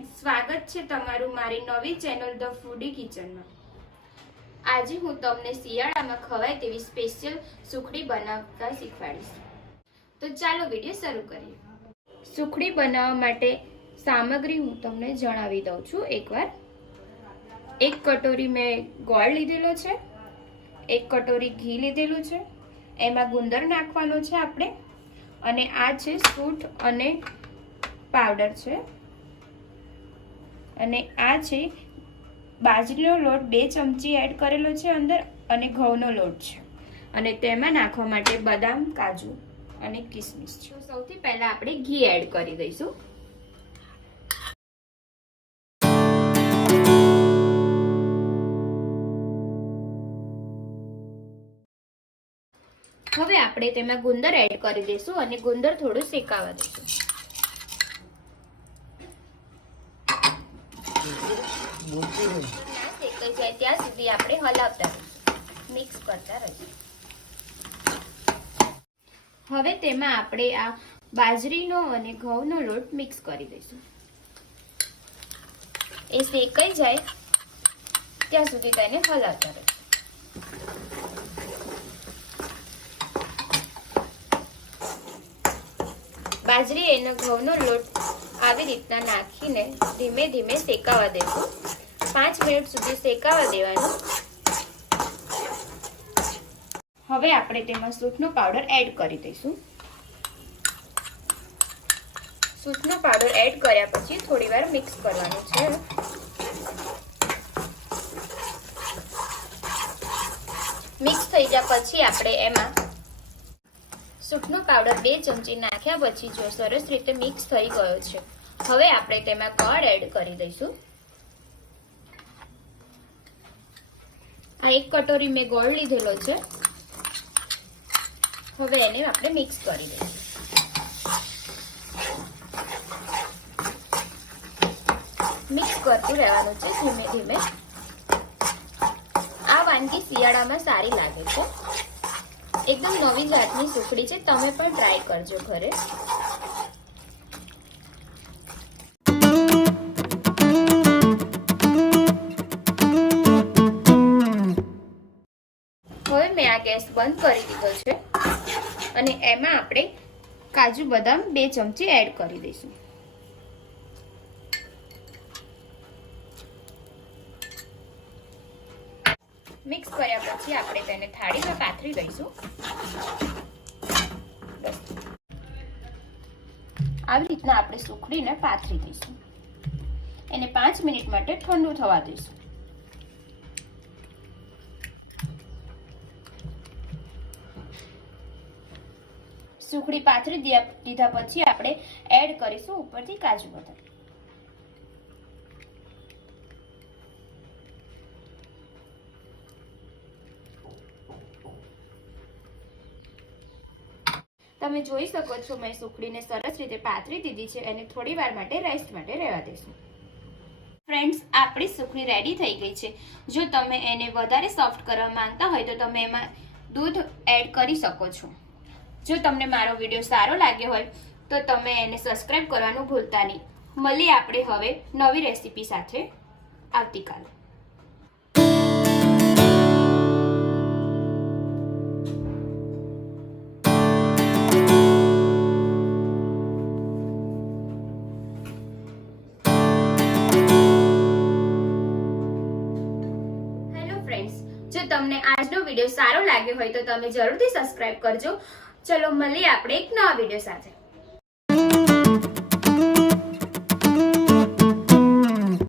Friends, स्वागत है तमारू मारी नवी चेनल द फूडी किचन में। आज हूँ तमने शियाळा में खवाय तेवी स्पेशियल सुखड़ी बनावता शीखवाड़ीश। तो चालो वीडियो शुरू करिए। सुखड़ी बनावा माटे सामग्री हूँ तमने जणावी दઉં છું એકવાર। 1 कटोरी में गोळ લીધેલો છે, 1 कटोरी घी લીધેલું છે, એમાં ગુંદર નાખવાનો છે આપણે, અને આ છે સૂંઠ અને પાવડર છે, અને આ છે બાજરીનો લોટ 2 ચમચી એડ કરેલો છે અંદર, અને ઘઉંનો લોટ છે, અને તેમાં નાખવા માટે બદામ, કાજુ અને કિસમિસ છે। તો સૌથી પહેલા આપણે ઘી એડ કરી દઈશું। હવે આપણે તેમાં ગુંદર એડ કરી દઈશું અને ગુંદર થોડું શેકાવા દઈશું। શેકાઈ જાય ત્યાં સુધી આપણે હલાવતા રહીશું, મિક્સ કરતા રહીશું। હવે તેમાં આપણે આ બાજરીનો અને ઘઉંનો લોટ મિક્સ કરી દઈશું। એ શેકાઈ જાય ત્યાં સુધી તેને હલાવતા રહીશું। बाजरी एनो घऊनो लोट आवी रीतना नाखीने धीमे धीमे शेकावा देशुं। 5 मिनिट सुधी शेकावा देवानुं। हवे आपणे तेमां सूंठनो पाउडर एड करी दईशुं। सूंठनो पाउडर एड कर्या पछी थोड़ीवार मिक्स करवानुं छे। मिक्स थई जाय पछी आपणे एमां सूंठनो पाउडर 2 चमची नाख्या पछी जो सरस रीते मिक्स थई गयो छे, हवे आपणे तेमां गोळ एड करी दईशुं। आ 1 कटोरी में गोळ लीधेलो छे, हवे एने आपणे मिक्स करी दईशुं। मिक्स करतुं रहेवानुं छे धीमे धीमे। आ वानगी शियाळामां सारी लागे छे। एकदम नवी जातनी सुखड़ी छे, तमे पण ट्राय करजो घरे। હવે મેં આ ગેસ બંધ કરી દીધો છે, અને એમાં આપણે કાજુ બદામ 2 ચમચી એડ કરી દઈશું। मिक्स કર્યા પછી આપણે તેને થાળીમાં પાથરી દઈશું। આવી રીતના આપણે સુખડીને પાથરી દઈશું। એને 5 મિનિટ માટે ઠંડુ થવા દઈશું। સુખડી પાથરી દીધા પછી આપણે એડ કરીશું ઉપરથી કાજુ બદામ। તમે જોઈ શકો છો મેં સુખડીને સરસ રીતે પાથરી દીધી છે, અને થોડી વાર માટે રેસ્ટ માટે રહેવા દઈશું। ફ્રેન્ડ્સ, આપણી સુખડી રેડી થઈ ગઈ છે। જો તમે એને વધારે સોફ્ટ કરવા માંગતા હોય તો તમે એમાં દૂધ એડ કરી શકો છો। જો તમને મારો વિડીયો સારો લાગ્યો હોય તો તમે એને સબસ્ક્રાઇબ કરવાનું ભૂલતા નહીં। મળીએ આપણે હવે નવી રેસીપી સાથે આવતીકાલે। જો તમને આજનો વિડીયો સારો લાગ્યો હોય તો તમે જરૂરથી સબસ્ક્રાઇબ કરજો। ચલો મળીએ આપણે એક નવા વિડીયો સાથે।